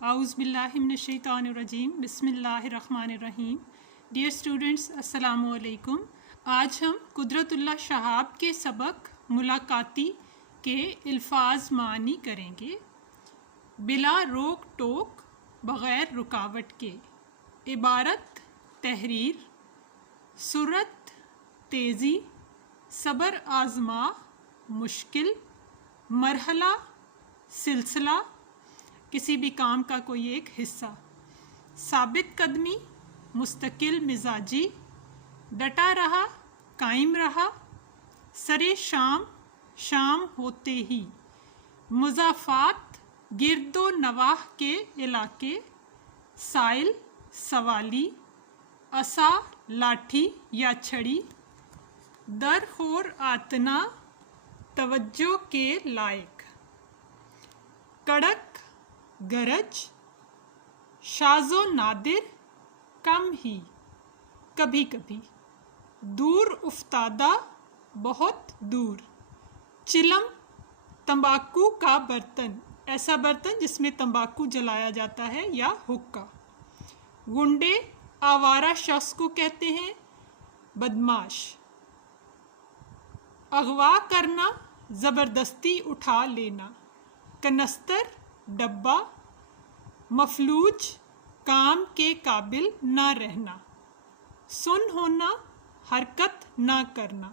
اعوذ باللہ من الشیطان الرجیم بسم اللہ الرحمن الرحیم. ڈیئر اسٹوڈنٹس، السلام علیکم. آج ہم قدرت اللہ شہاب کے سبق ملاقاتی کے الفاظ معنی کریں گے. بلا روک ٹوک، بغیر رکاوٹ کے. عبارت تحریر، سرعت، تیزی، صبر آزما، مشکل، مرحلہ، سلسلہ، کسی بھی کام کا کوئی ایک حصہ. ثابت قدمی، مستقل مزاجی، ڈٹا رہا، قائم رہا. سرے شام، شام ہوتے ہی. مضافات، گرد و نواح کے علاقے. سائل، سوالی. عصا، لاٹھی یا چھڑی. درخور آتنا، توجہ کے لائق. کڑک، گرج. شاذ و نادر، کم ہی، کبھی کبھی. دور افتادہ، بہت دور. چلم، تمباکو کا برتن، ایسا برتن جس میں تمباکو جلایا جاتا ہے، یا حقہ. گنڈے، آوارہ شخص کو کہتے ہیں، بدماش. اغوا کرنا، زبردستی اٹھا لینا. کنستر، ڈبہ. مفلوج، کام کے قابل نہ رہنا. سن ہونا، حرکت نہ کرنا.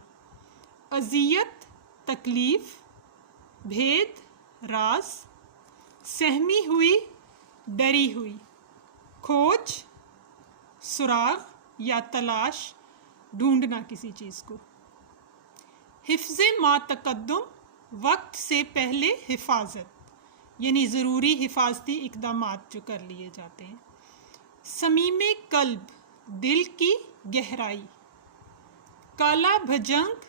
اذیت، تکلیف. بھید، راز. سہمی ہوئی، ڈری ہوئی. کھوج، سراغ یا تلاش، ڈھونڈنا کسی چیز کو. حفظ ما تقدم، وقت سے پہلے حفاظت، یعنی ضروری حفاظتی اقدامات جو کر لیے جاتے ہیں. صمیم قلب، دل کی گہرائی. کالا بھجنگ،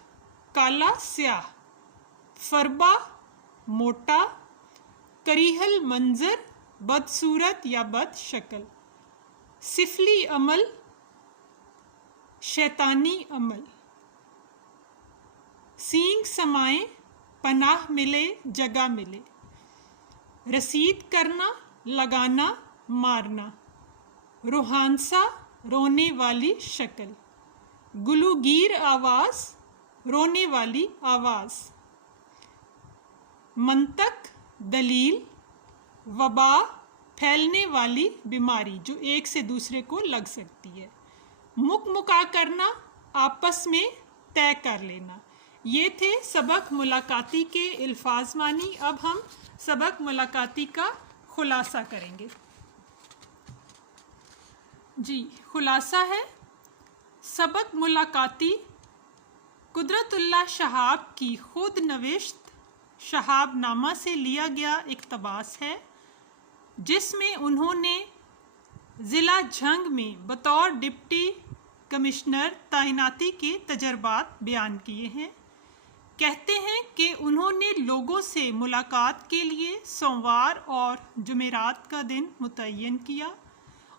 کالا سیاہ. فربا، موٹا. کریہ المنظر، بدصورت یا بد شکل. سفلی عمل، شیطانی عمل. سینگ سمائیں، پناہ ملے، جگہ ملے. رسید کرنا، لگانا، مارنا. روحانسا، رونے والی شکل. گلوگیر آواز، رونے والی آواز. منطق، دلیل. وبا، پھیلنے والی بیماری جو ایک سے دوسرے کو لگ سکتی ہے. مکا کرنا، آپس میں طے کر لینا. یہ تھے سبق ملاقاتی کے الفاظ معنی. اب ہم سبق ملاقاتی کا خلاصہ کریں گے. جی، خلاصہ ہے. سبق ملاقاتی قدرت اللہ شہاب کی خود نوشت شہاب نامہ سے لیا گیا اقتباس ہے، جس میں انہوں نے ضلع جھنگ میں بطور ڈپٹی کمشنر تعیناتی کے تجربات بیان کیے ہیں. کہتے ہیں کہ انہوں نے لوگوں سے ملاقات کے لیے سوموار اور جمعرات کا دن متعین کیا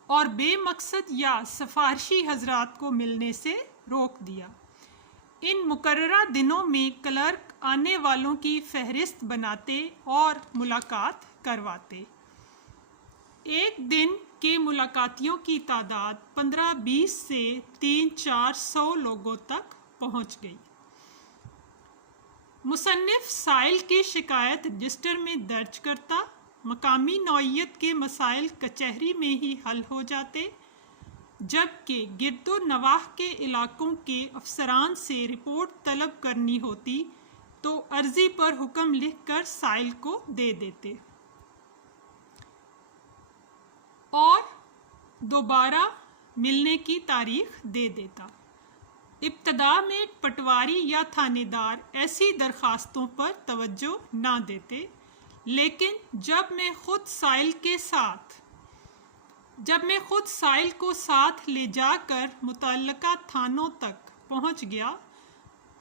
اور بے مقصد یا سفارشی حضرات کو ملنے سے روک دیا. ان مقررہ دنوں میں کلرک آنے والوں کی فہرست بناتے اور ملاقات کرواتے. ایک دن کے ملاقاتیوں کی تعداد 15-20 سے 300-400 لوگوں تک پہنچ گئی. مصنف سائل کی شکایت رجسٹر میں درج کرتا. مقامی نوعیت کے مسائل کچہری میں ہی حل ہو جاتے، جبکہ گرد و نواح کے علاقوں کے افسران سے رپورٹ طلب کرنی ہوتی تو عرضی پر حکم لکھ کر سائل کو دے دیتے اور دوبارہ ملنے کی تاریخ دے دیتا. ابتدا میں پٹواری یا تھانے دار ایسی درخواستوں پر توجہ نہ دیتے، لیکن جب میں خود سائل کو ساتھ لے جا کر متعلقہ تھانوں تک پہنچ گیا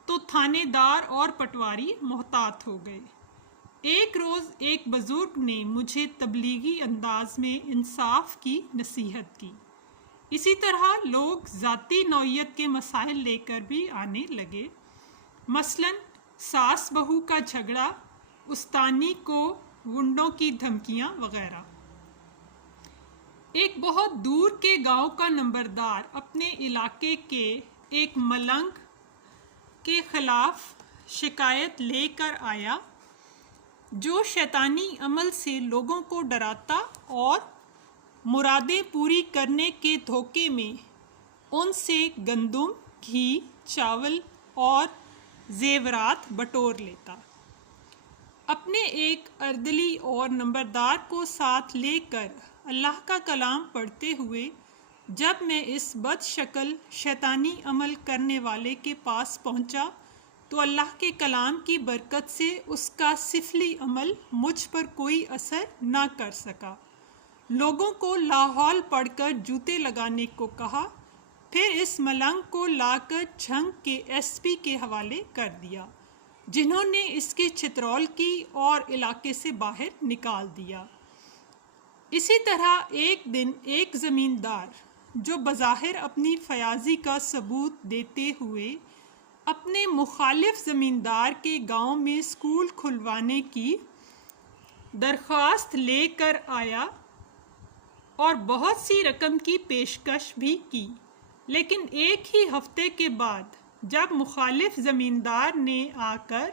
تو تھانے دار اور پٹواری محتاط ہو گئے. ایک روز ایک بزرگ نے مجھے تبلیغی انداز میں انصاف کی نصیحت کی. اسی طرح لوگ ذاتی نوعیت کے مسائل لے کر بھی آنے لگے، مثلاً ساس بہو کا جھگڑا، استانی کو غنڈوں کی دھمکیاں وغیرہ. ایک بہت دور کے گاؤں کا نمبردار اپنے علاقے کے ایک ملنگ کے خلاف شکایت لے کر آیا جو شیطانی عمل سے لوگوں کو ڈراتا اور مرادیں پوری کرنے کے دھوکے میں ان سے گندم، گھی، چاول اور زیورات بٹور لیتا۔ اپنے ایک اردلی اور نمبردار کو ساتھ لے کر اللہ کا کلام پڑھتے ہوئے جب میں اس بد شکل شیطانی عمل کرنے والے کے پاس پہنچا تو اللہ کے کلام کی برکت سے اس کا سفلی عمل مجھ پر کوئی اثر نہ کر سکا۔ لوگوں کو لاحول پڑھ کر جوتے لگانے کو کہا، پھر اس ملنگ کو لا کر جھنگ کے ایس پی کے حوالے کر دیا، جنہوں نے اس کی چھترول کی اور علاقے سے باہر نکال دیا۔ اسی طرح ایک دن ایک زمیندار جو بظاہر اپنی فیاضی کا ثبوت دیتے ہوئے اپنے مخالف زمیندار کے گاؤں میں اسکول کھلوانے کی درخواست لے کر آیا اور بہت سی رقم کی پیشکش بھی کی، لیکن ایک ہی ہفتے کے بعد جب مخالف زمیندار نے آ کر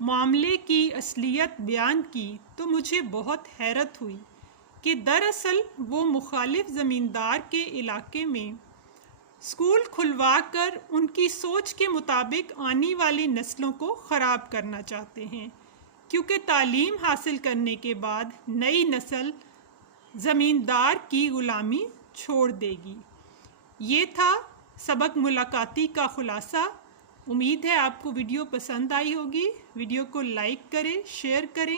معاملے کی اصلیت بیان کی تو مجھے بہت حیرت ہوئی کہ دراصل وہ مخالف زمیندار کے علاقے میں اسکول کھلوا کر ان کی سوچ کے مطابق آنے والی نسلوں کو خراب کرنا چاہتے ہیں، کیونکہ تعلیم حاصل کرنے کے بعد نئی نسل زمیندار کی غلامی چھوڑ دے گی۔ یہ تھا سبق ملاقاتی کا خلاصہ۔ امید ہے آپ کو ویڈیو پسند آئی ہوگی۔ ویڈیو کو لائک کریں، شیئر کریں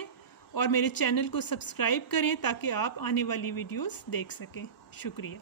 اور میرے چینل کو سبسکرائب کریں تاکہ آپ آنے والی ویڈیوز دیکھ سکیں۔ شکریہ۔